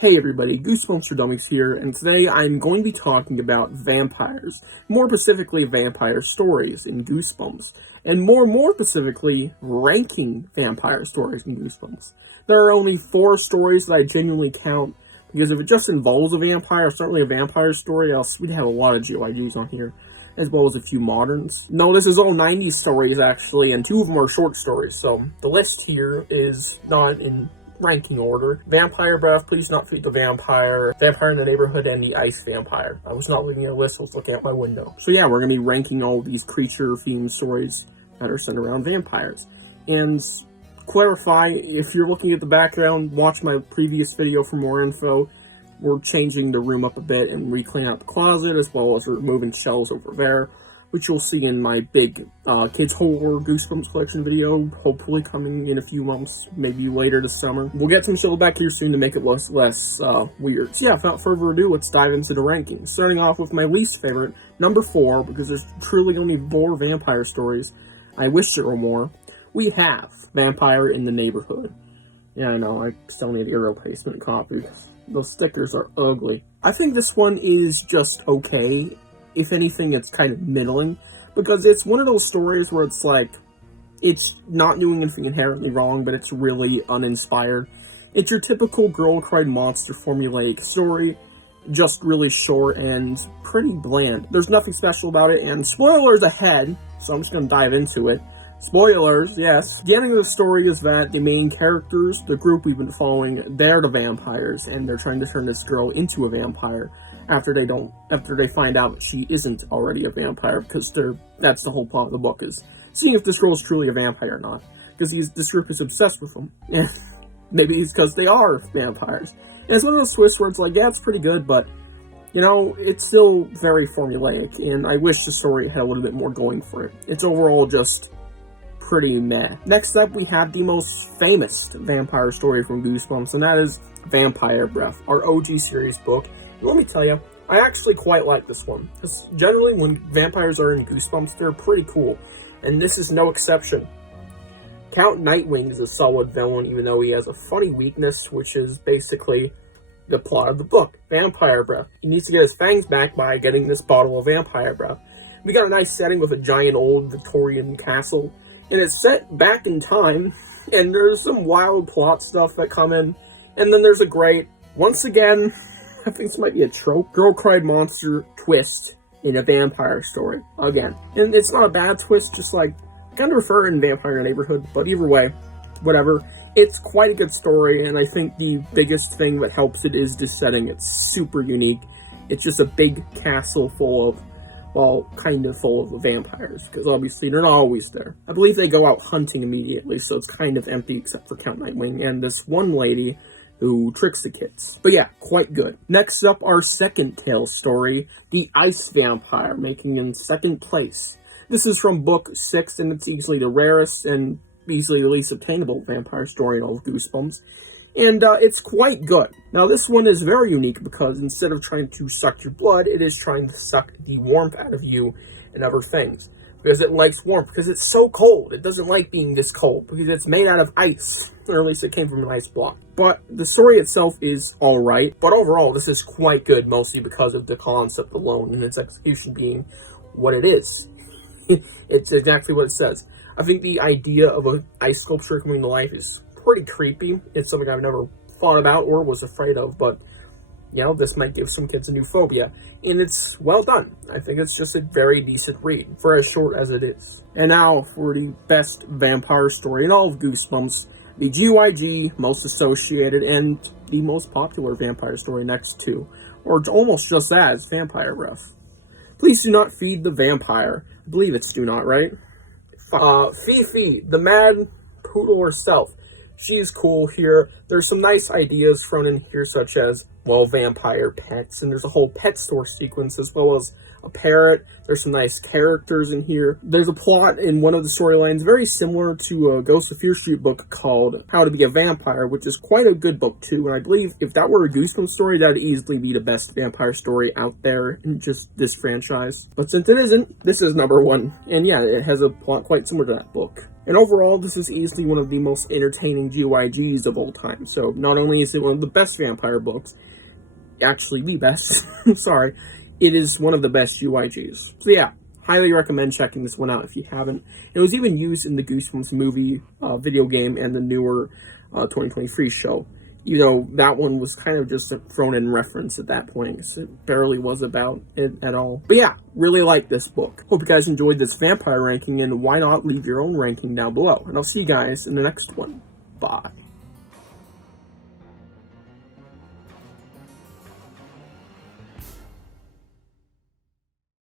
Hey everybody, Goosebumps for Dummies here, and today I'm going to be talking about vampires, more specifically vampire stories in Goosebumps, and more specifically, ranking vampire stories in Goosebumps. There are only 4 stories that I genuinely count, because if it just involves a vampire, certainly a vampire story, else we'd have a lot of GYGs on here, as well as a few moderns. No, this is all 90s stories actually, and 2 of them are short stories, so the list here is not in ranking order. Vampire Breath, Please Do Not Feed the Vampire, Vampire in the Neighborhood, and the Ice Vampire. I was not looking at a list, I was looking out my window. So yeah, we're going to be ranking all these creature-themed stories that are centered around vampires. And clarify, if you're looking at the background, watch my previous video for more info. We're changing the room up a bit and re-cleaning out the closet, as well as removing shelves over there, which you'll see in my big Kids Horror Goosebumps collection video, hopefully coming in a few months, maybe later this summer. We'll get some shelves back here soon to make it less weird. So yeah, without further ado, let's dive into the rankings. Starting off with my least favorite, number 4, because there's truly only 4 vampire stories. I wish there were more. We have Vampire in the Neighborhood. Yeah, I know, I still need a replacement copy. Those stickers are ugly. I think this one is just okay. If anything, it's kind of middling, because it's one of those stories where it's like, it's not doing anything inherently wrong, but it's really uninspired. It's your typical girl cried monster formulaic story, just really short and pretty bland. There's nothing special about it, and spoilers ahead, so I'm just going to dive into it. Spoilers, yes. The ending of the story is that the main characters, the group we've been following, they're the vampires, and they're trying to turn this girl into a vampire. After they find out that she isn't already a vampire, because that's the whole plot of the book, is seeing if this girl is truly a vampire or not. Because this group is obsessed with them. And maybe it's because they are vampires. And it's one of those twists where it's like, yeah, it's pretty good, but, you know, it's still very formulaic, and I wish the story had a little bit more going for it. It's overall just pretty meh. Next up, we have the most famous vampire story from Goosebumps, and that is Vampire Breath, our OG series book. Let me tell you, I actually quite like this one, because generally when vampires are in Goosebumps, they're pretty cool, and this is no exception. Count Nightwing is a solid villain, even though he has a funny weakness, which is basically the plot of the book, Vampire Breath. He needs to get his fangs back by getting this bottle of Vampire Breath. We got a nice setting with a giant old Victorian castle, and it's set back in time, and there's some wild plot stuff that come in, and then there's a great, once again, I think this might be a trope, girl cried monster twist in a vampire story, again. And it's not a bad twist, just like, kind of refer in Vampire Neighborhood, but either way, whatever. It's quite a good story, and I think the biggest thing that helps it is the setting. It's super unique. It's just a big castle full of, well, kind of full of vampires, because obviously they're not always there. I believe they go out hunting immediately, so it's kind of empty except for Count Nightwing and this one lady who tricks the kids. But yeah, quite good. Next up, our second tale story, The Ice Vampire, making in second place. This is from book 6, and it's easily the rarest and easily the least obtainable vampire story in all of Goosebumps. And it's quite good. Now, this one is very unique because instead of trying to suck your blood, it is trying to suck the warmth out of you and other things. Because it likes warmth, because it's so cold. It doesn't like being this cold, because it's made out of ice. Or at least it came from an ice block. But the story itself is alright. But overall, this is quite good, mostly because of the concept alone, and its execution being what it is. It's exactly what it says. I think the idea of an ice sculpture coming to life is pretty creepy. It's something I've never thought about or was afraid of, but, you know, this might give some kids a new phobia. And it's well done. I think it's just a very decent read, for as short as it is. And now, for the best vampire story in all of Goosebumps, the GYG most associated and the most popular vampire story next to, or almost just as, Vampire Breath. Please Do Not Feed the Vampire. I believe it's Do Not, right? Fifi, the mad poodle herself. She's cool here. There's some nice ideas thrown in here, such as, well, vampire pets, and there's a whole pet store sequence, as well as a parrot. There's some nice characters in here. There's a plot in one of the storylines very similar to a Ghost of Fear Street book called How to Be a Vampire, which is quite a good book too. And I believe if that were a Goosebumps story, that'd easily be the best vampire story out there in just this franchise. But since it isn't, this is number one. And yeah, it has a plot quite similar to that book. And overall, this is easily one of the most entertaining GYGs of all time. So not only is it one of the best vampire books, actually the best, sorry, it is one of the best GYGs. So yeah, highly recommend checking this one out if you haven't. It was even used in the Goosebumps movie, video game, and the newer 2023 show. You know, that one was kind of just a thrown in reference at that point, because it barely was about it at all. But yeah, really like this book. Hope you guys enjoyed this vampire ranking, and why not leave your own ranking down below. And I'll see you guys in the next one. Bye.